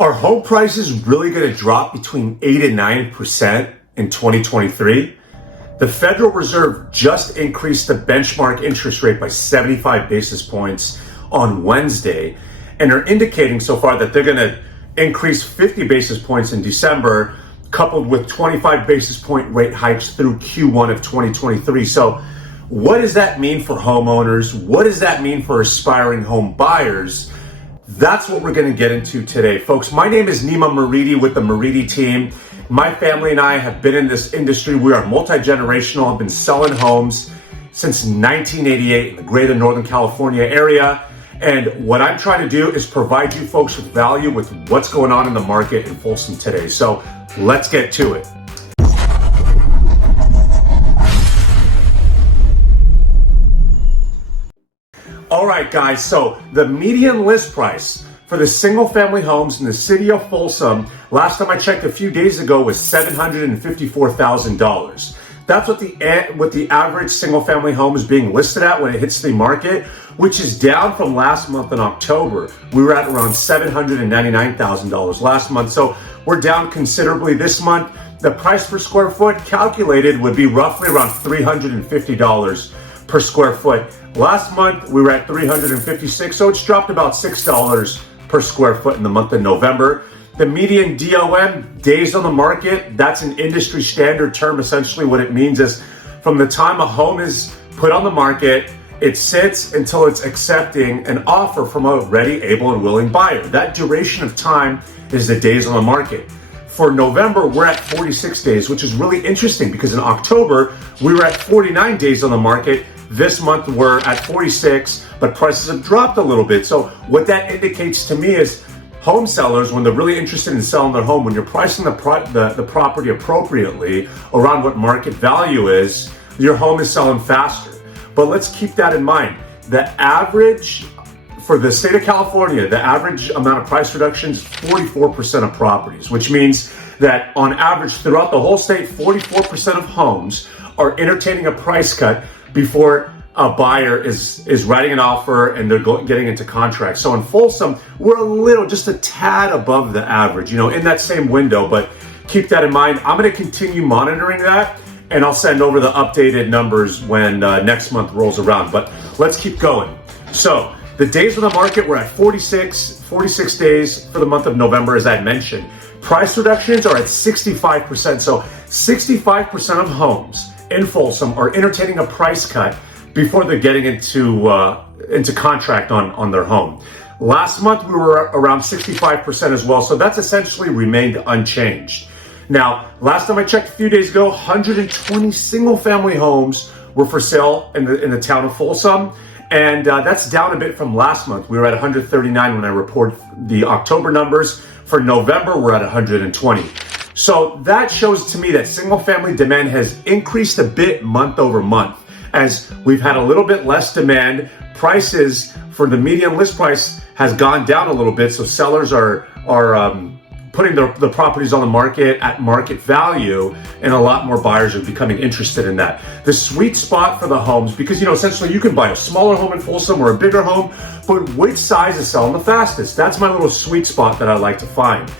Are home prices really going to drop between 8 and 9% in 2023? The Federal Reserve just increased the benchmark interest rate by 75 basis points on Wednesday and are indicating so far that they're going to increase 50 basis points in December, coupled with 25 basis point rate hikes through Q1 of 2023. So what does that mean for homeowners? What does that mean for aspiring home buyers? That's what we're going to get into today, folks. My name is Nima Moridi with the Moridi team. My family and I have been in this industry. We are multi-generational. I've been selling homes since 1988 in the greater Northern California area. And what I'm trying to do is provide you folks with value with what's going on in the market in Folsom today. So let's get to it. All right, guys, so the median list price for the single family homes in the city of Folsom, last time I checked a few days ago, was $754,000. That's what the average single family home is being listed at when it hits the market, which is down from last month in October. We were at around $799,000 last month, so we're down considerably this month. The price per square foot calculated would be roughly around $350 per square foot. Last month, we were at $356, so it's dropped about $6 per square foot in the month of November. The median DOM, days on the market, that's an industry standard term. Essentially what it means is from the time a home is put on the market, it sits until it's accepting an offer from a ready, able, and willing buyer. That duration of time is the days on the market. For November, we're at 46 days, which is really interesting because in October, we were at 49 days on the market. This month we're at 46, but prices have dropped a little bit. So what that indicates to me is home sellers, when they're really interested in selling their home, when you're pricing the property appropriately around what market value is, your home is selling faster. But let's keep that in mind. The average for the state of California, the average amount of price reduction is 44% of properties, which means that on average throughout the whole state, 44% of homes are entertaining a price cut before a buyer is writing an offer and they're getting into contract. So in Folsom, we're just a tad above the average, in that same window, but keep that in mind. I'm going to continue monitoring that and I'll send over the updated numbers when next month rolls around, but let's keep going. So the days on the market, we're at 46 days for the month of November, as I mentioned. Price reductions are at 65%. So 65% of homes in Folsom are entertaining a price cut before they're getting into contract on their home. Last month, we were around 65% as well. So that's essentially remained unchanged. Now, last time I checked a few days ago, 120 single family homes were for sale in the town of Folsom. And that's down a bit from last month. We were at 139 when I reported the October numbers. For November, we're at 120. So that shows to me that single family demand has increased a bit month over month. As we've had a little bit less demand, prices for the median list price has gone down a little bit. So sellers are putting the properties on the market at market value, and a lot more buyers are becoming interested in that. The sweet spot for the homes, because essentially you can buy a smaller home in Folsom or a bigger home, but which size is selling the fastest? That's my little sweet spot that I like to find.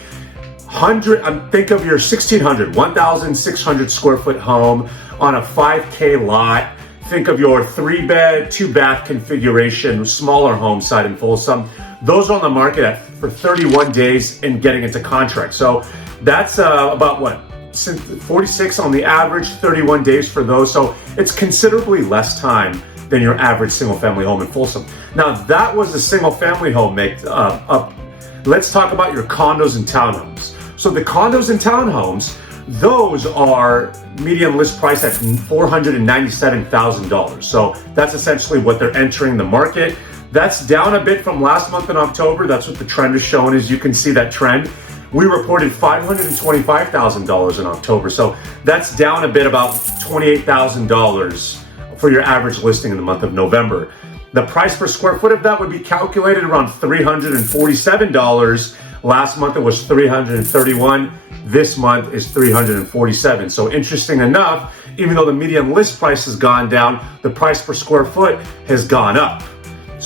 Think of your 1,600 square foot home on a 5K lot. Think of your 3-bed, 2-bath configuration, smaller home site in Folsom. Those are on the market for 31 days and getting into contract. So that's about 46 on the average, 31 days for those. So it's considerably less time than your average single family home in Folsom. Now that was the single family home up. Let's talk about your condos and townhomes. So the condos and townhomes, those are median list price at $497,000. So that's essentially what they're entering the market. That's down a bit from last month in October. That's what the trend is showing, as you can see that trend. We reported $525,000 in October. So that's down a bit, about $28,000 for your average listing in the month of November. The price per square foot of that would be calculated around $347. Last month it was $331. This month is $347. So interesting enough, even though the median list price has gone down, the price per square foot has gone up.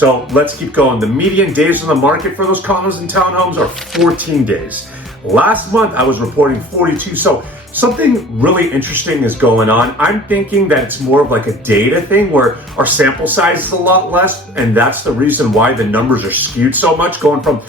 So let's keep going. The median days on the market for those condos and townhomes are 14 days. Last month, I was reporting 42. So something really interesting is going on. I'm thinking that it's more of like a data thing where our sample size is a lot less, and that's the reason why the numbers are skewed so much, going from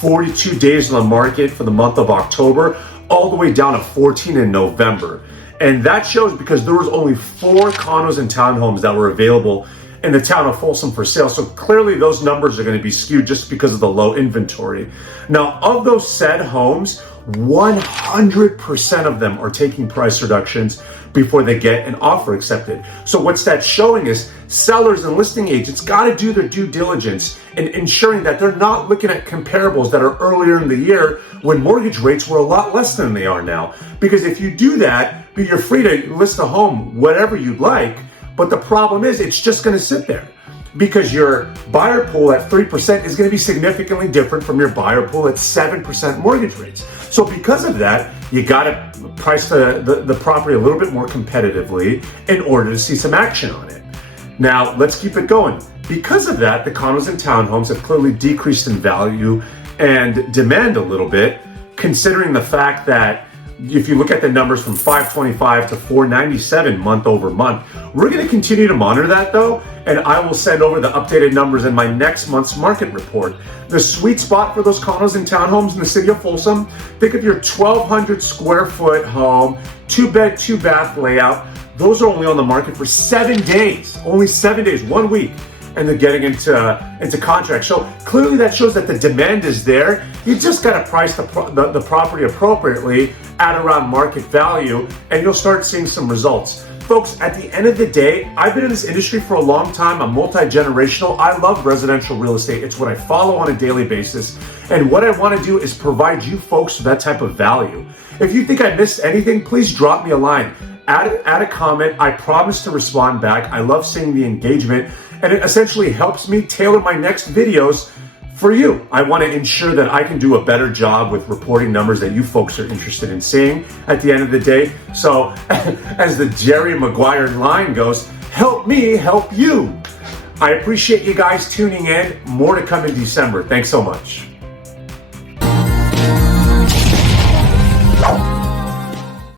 42 days on the market for the month of October all the way down to 14 in November. And that shows because there was only 4 condos and townhomes that were available in the town of Folsom for sale. So clearly those numbers are going to be skewed just because of the low inventory. Now, of those said homes, 100% of them are taking price reductions before they get an offer accepted. So what's that showing is sellers and listing agents got to do their due diligence in ensuring that they're not looking at comparables that are earlier in the year when mortgage rates were a lot less than they are now. Because if you do that, you're free to list a home whatever you'd like, but the problem is it's just going to sit there because your buyer pool at 3% is going to be significantly different from your buyer pool at 7% mortgage rates. So because of that, you got to price the property a little bit more competitively in order to see some action on it. Now, let's keep it going. Because of that, the condos and townhomes have clearly decreased in value and demand a little bit, considering the fact that if you look at the numbers from 525 to 497 month over month, we're going to continue to monitor that though, and I will send over the updated numbers in my next month's market report. The sweet spot for those condos and townhomes in the city of Folsom, think of your 1,200 square foot home, 2-bed, 2-bath layout. Those are only on the market for 7 days, only 7 days, 1 week. And they're getting into contract. So clearly that shows that the demand is there. You just got to price the property appropriately at around market value, and you'll start seeing some results. Folks, at the end of the day, I've been in this industry for a long time. I'm multi-generational. I love residential real estate. It's what I follow on a daily basis. And what I want to do is provide you folks with that type of value. If you think I missed anything, please drop me a line. Add a comment. I promise to respond back. I love seeing the engagement, and it essentially helps me tailor my next videos for you. I want to ensure that I can do a better job with reporting numbers that you folks are interested in seeing at the end of the day. So as the Jerry Maguire line goes, help me help you. I appreciate you guys tuning in. More to come in December. Thanks so much.